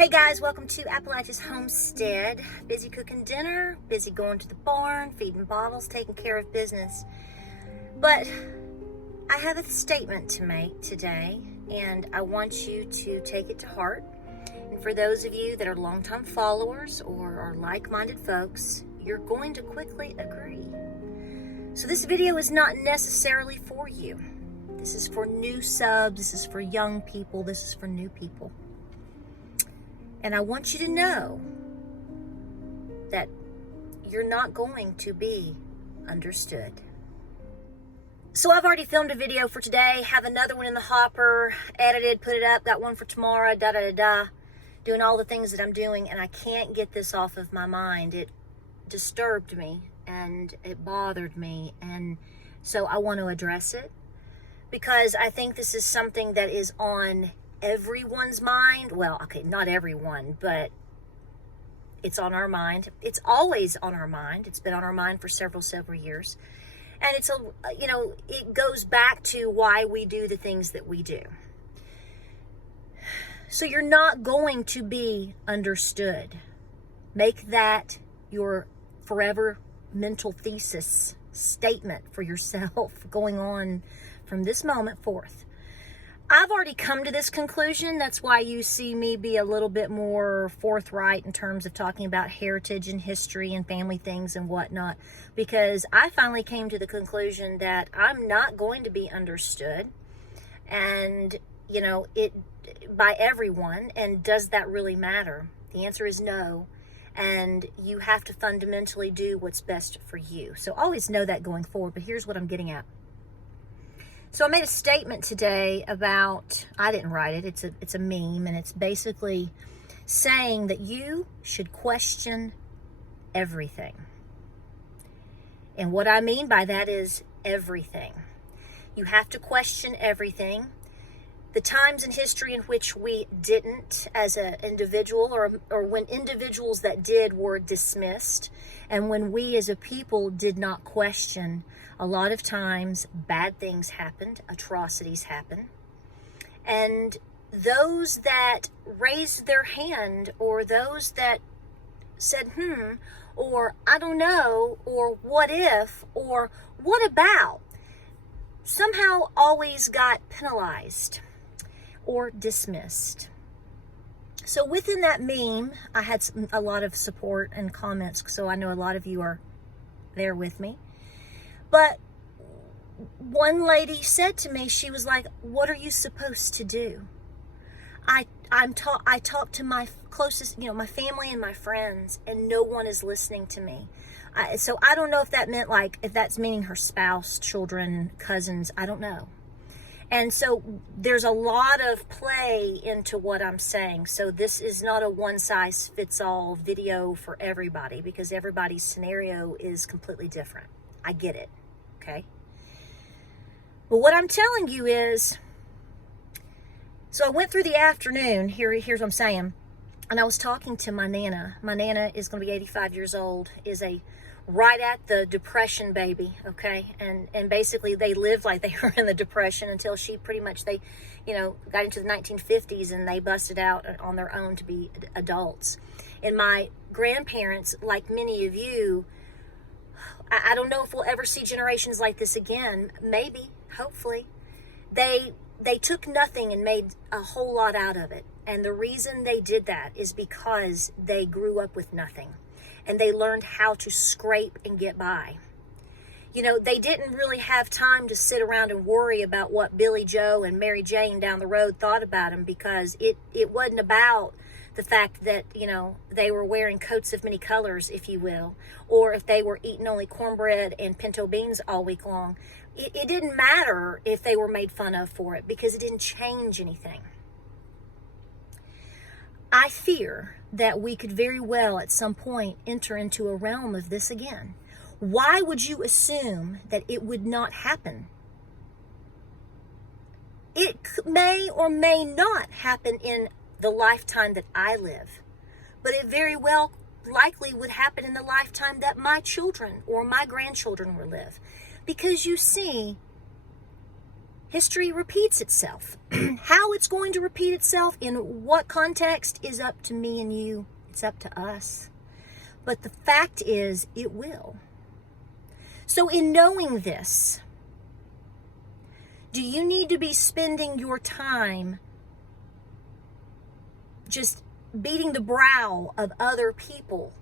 Hey guys, welcome to Appalachia's Homestead. Busy cooking dinner, busy going to the barn, feeding bottles, taking care of business. But I have a statement to make today, and I want you to take it to heart. And for those of you that are longtime followers or are like-minded folks, you're going to quickly agree. So this video is not necessarily for you. This is for new subs, this is for young people, this is for new people. And I want you to know that you're not going to be understood. So I've already filmed a video for today, have another one in the hopper, edited, put it up, got one for tomorrow, doing all the things that I'm doing, and I can't get this off of my mind. It disturbed me and it bothered me, and so I want to address it because I think this is something that is on everyone's mind. Well, okay, not everyone, but it's on our mind. It's always on our mind. It's been on our mind for several years. And it's it goes back to why we do the things that we do. So you're not going to be understood. Make that your forever mental thesis statement for yourself going on from this moment forth. I've already come to this conclusion. That's why you see me be a little bit more forthright in terms of talking about heritage and history and family things and whatnot, because I finally came to the conclusion that I'm not going to be understood, and it by everyone. And does that really matter? The answer is no. And you have to fundamentally do what's best for you. So always know that going forward. But here's what I'm getting at. So I made a statement today about, I didn't write it, it's a meme, and it's basically saying that you should question everything. And what I mean by that is everything. You have to question everything. The times in history in which we didn't as an individual, or when individuals that did were dismissed, and when we as a people did not question, a lot of times bad things happened, atrocities happened. And those that raised their hand, or those that said, or I don't know, or what if, or what about, somehow always got penalized or dismissed. So within that meme, I had a lot of support and comments, so I know a lot of you are there with me. But one lady said to me, she was like, what are you supposed to do? I talk to my closest, my family and my friends, and no one is listening to me. So I don't know if that meant if that's meaning her spouse, children, cousins, I don't know. And so there's a lot of play into what I'm saying. So this is not a one-size-fits-all video for everybody, because everybody's scenario is completely different. I get it, okay? But what I'm telling you is, so I went through the afternoon, here's what I'm saying, and I was talking to my Nana. My Nana is going to be 85 years old, is right at the Depression baby, okay? And basically they lived like they were in the Depression until they got into the 1950s, and they busted out on their own to be adults. And my grandparents, like many of you, I don't know if we'll ever see generations like this again. Maybe, hopefully. They took nothing and made a whole lot out of it. And the reason they did that is because they grew up with nothing. And they learned how to scrape and get by. They didn't really have time to sit around and worry about what Billy Joe and Mary Jane down the road thought about them, because it wasn't about the fact that, they were wearing coats of many colors, if you will, or if they were eating only cornbread and pinto beans all week long. It didn't matter if they were made fun of for it, because it didn't change anything. I fear that we could very well at some point enter into a realm of this again. Why would you assume that it would not happen? It may or may not happen in the lifetime that I live, but it very well likely would happen in the lifetime that my children or my grandchildren will live. Because you see, History repeats itself. How it's going to repeat itself, in what context, is up to me and you. It's up to us. But the fact is, it will. So in knowing this, do you need to be spending your time just beating the brow of other people?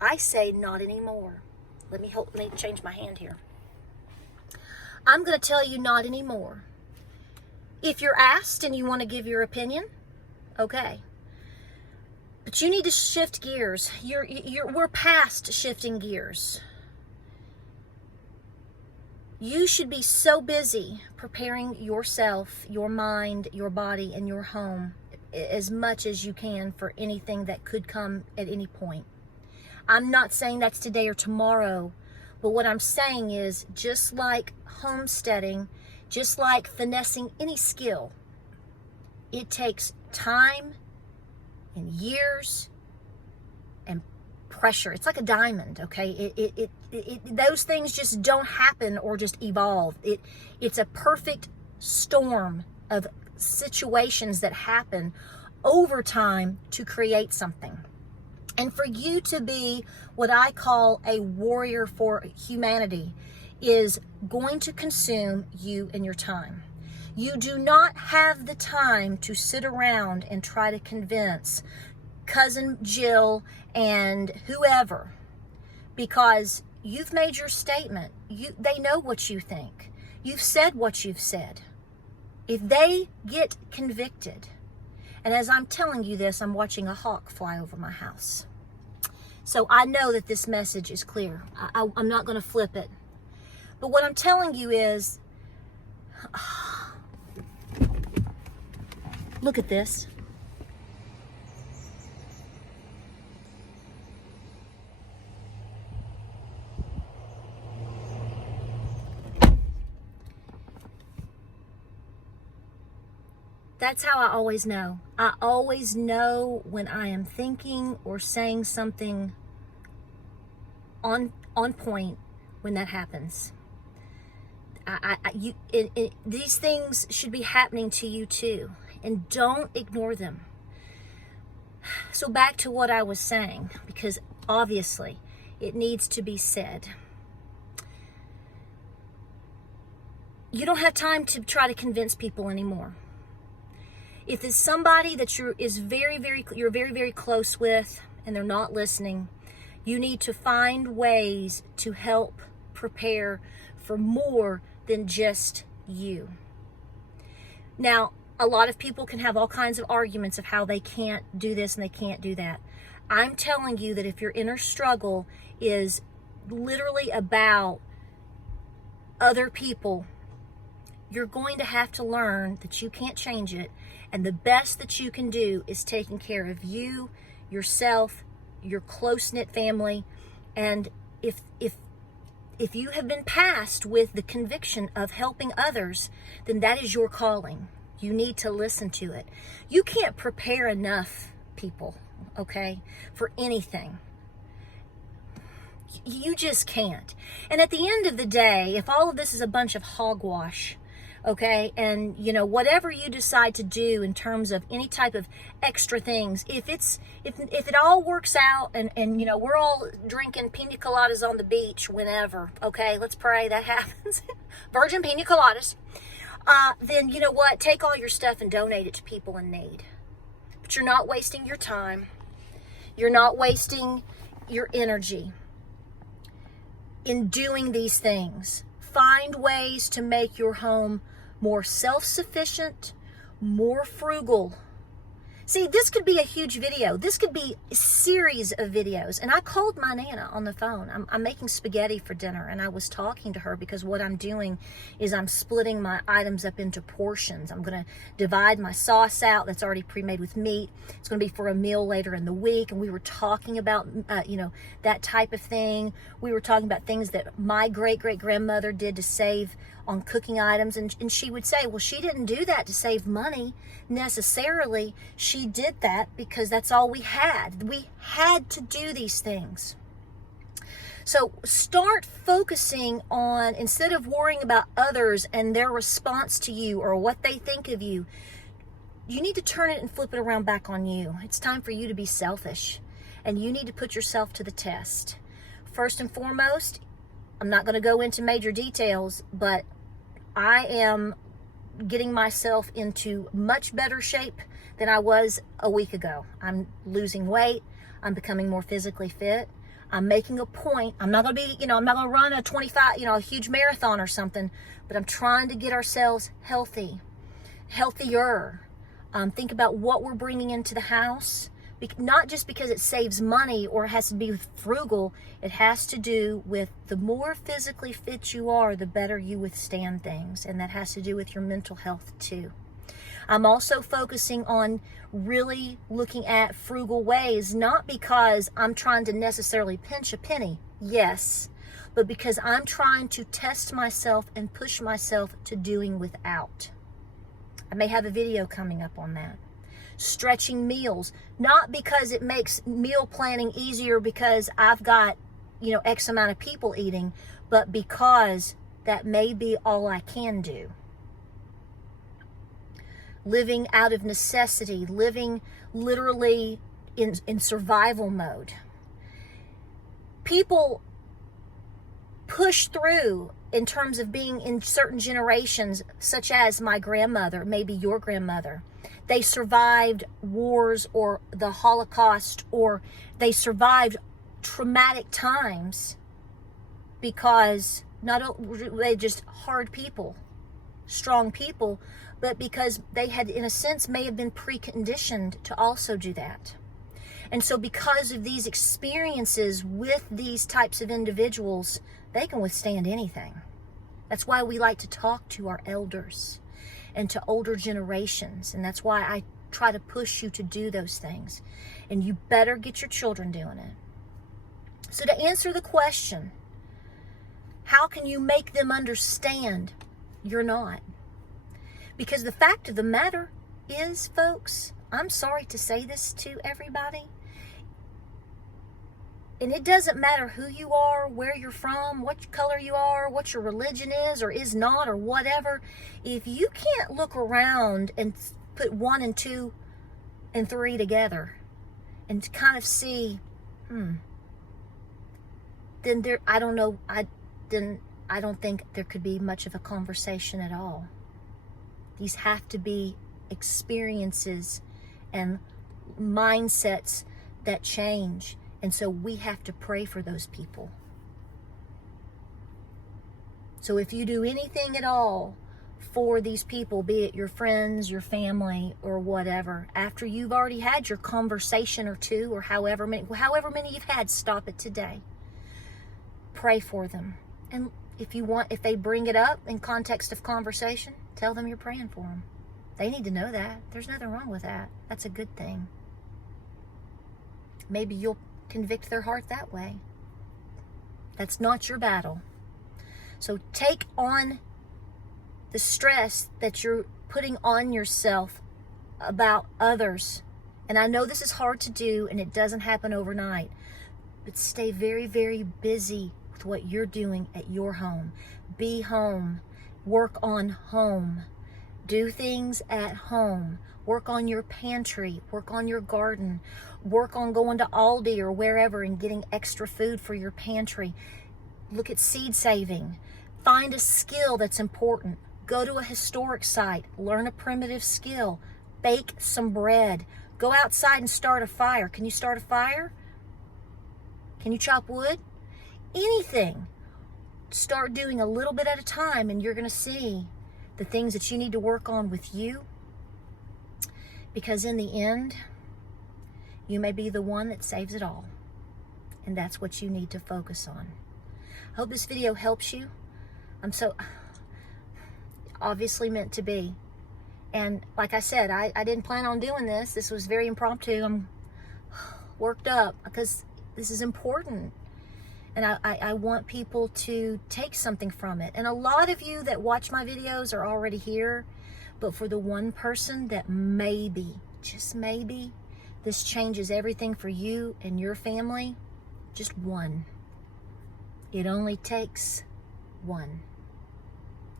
I say not anymore. Let me change my hand here. I'm going to tell you not anymore. If you're asked and you want to give your opinion, okay. But you need to shift gears. We're past shifting gears. You should be so busy preparing yourself, your mind, your body, and your home as much as you can for anything that could come at any point. I'm not saying that's today or tomorrow, but what I'm saying is, just like homesteading, just like finessing any skill, it takes time and years and pressure. It's like a diamond, okay? Those things just don't happen or just evolve. It's a perfect storm of situations that happen over time to create something. And for you to be what I call a warrior for humanity is going to consume you and your time. You do not have the time to sit around and try to convince Cousin Jill and whoever, because you've made your statement. They know what you think. You've said what you've said. If they get convicted, and as I'm telling you this, I'm watching a hawk fly over my house. So I know that this message is clear. I'm not going to flip it. But what I'm telling you is, look at this. That's how I always know. I always know when I am thinking or saying something on point when that happens. These things should be happening to you too, and don't ignore them. So back to what I was saying, because obviously it needs to be said. You don't have time to try to convince people anymore. If it's somebody that you're very, very close with and they're not listening, you need to find ways to help prepare for more than just you. Now, a lot of people can have all kinds of arguments of how they can't do this and they can't do that. I'm telling you that if your inner struggle is literally about other people, you're going to have to learn that you can't change it. And the best that you can do is taking care of you, yourself, your close-knit family. And if you have been passed with the conviction of helping others, then that is your calling. You need to listen to it. You can't prepare enough people, okay, for anything. You just can't. And at the end of the day, if all of this is a bunch of hogwash, okay, and whatever you decide to do in terms of any type of extra things, if it all works out and we're all drinking pina coladas on the beach whenever, okay, let's pray that happens, virgin pina coladas, then you know what, take all your stuff and donate it to people in need. But you're not wasting your time, you're not wasting your energy in doing these things. Find ways to make your home more self-sufficient, more frugal. See, this could be a huge video. This could be a series of videos. And I called my Nana on the phone. I'm making spaghetti for dinner, and I was talking to her because what I'm doing is I'm splitting my items up into portions. I'm going to divide my sauce out that's already pre-made with meat. It's going to be for a meal later in the week. And we were talking about, that type of thing. We were talking about things that my great-great-grandmother did to save on cooking items, and she would say, well, she didn't do that to save money necessarily. She did that because that's all we had. We had to do these things. So start focusing on, instead of worrying about others and their response to you or what they think of you, you need to turn it and flip it around back on you. It's time for you to be selfish, and you need to put yourself to the test. First and foremost, I'm not going to go into major details, but I am getting myself into much better shape than I was a week ago. I'm losing weight. I'm becoming more physically fit. I'm making a point. I'm not going to be, I'm not going to run a 25, a huge marathon or something, but I'm trying to get ourselves healthier. Think about what we're bringing into the house, not just because it saves money or has to be frugal. It has to do with the more physically fit you are, the better you withstand things. And that has to do with your mental health too. I'm also focusing on really looking at frugal ways, not because I'm trying to necessarily pinch a penny, yes, but because I'm trying to test myself and push myself to doing without. I may have a video coming up on that. Stretching meals, not because it makes meal planning easier because I've got, X amount of people eating, but because that may be all I can do. Living out of necessity, living literally in survival mode. People push through in terms of being in certain generations, such as my grandmother, maybe your grandmother. They survived wars or the Holocaust, or they survived traumatic times because they just hard people, strong people, but because they had, in a sense, may have been preconditioned to also do that. And so because of these experiences with these types of individuals, they can withstand anything. That's why we like to talk to our elders and to older generations. And that's why I try to push you to do those things. And you better get your children doing it. So to answer the question, how can you make them understand? You're not. Because the fact of the matter is, folks, I'm sorry to say this to everybody, and it doesn't matter who you are, where you're from, what color you are, what your religion is or is not or whatever. If you can't look around and put 1 and 2 and 3 together and kind of see, then I don't think there could be much of a conversation at all. These have to be experiences and mindsets that change. And so we have to pray for those people. So if you do anything at all for these people, be it your friends, your family, or whatever, after you've already had your conversation or two, or however many you've had, stop it today. Pray for them. And if they bring it up in context of conversation, tell them you're praying for them. They need to know that. There's nothing wrong with that. That's a good thing. Maybe you'll convict their heart that way. That's not your battle. So take on the stress that you're putting on yourself about others. And I know this is hard to do and it doesn't happen overnight, but stay very, very busy with what you're doing at your home. Be home. Work on home. Do things at home. Work on your pantry. Work on your garden. Work on going to Aldi or wherever and getting extra food for your pantry. Look at seed saving. Find a skill that's important. Go to a historic site. Learn a primitive skill. Bake some bread. Go outside and start a fire. Can you start a fire? Can you chop wood? Anything. Start doing a little bit at a time, and you're going to see the things that you need to work on with you. Because in the end, you may be the one that saves it all. And that's what you need to focus on. I hope this video helps you. I'm so obviously meant to be. And like I said, I didn't plan on doing this. This was very impromptu. I'm worked up because this is important. And I want people to take something from it. And a lot of you that watch my videos are already here. But for the one person that maybe, just maybe, this changes everything for you and your family, just one. It only takes one.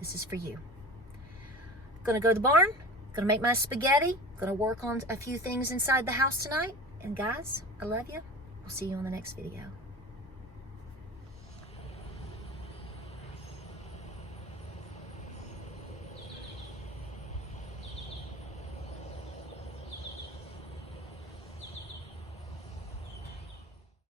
This is for you. Gonna go to the barn, gonna make my spaghetti, gonna work on a few things inside the house tonight. And guys, I love you. We'll see you on the next video.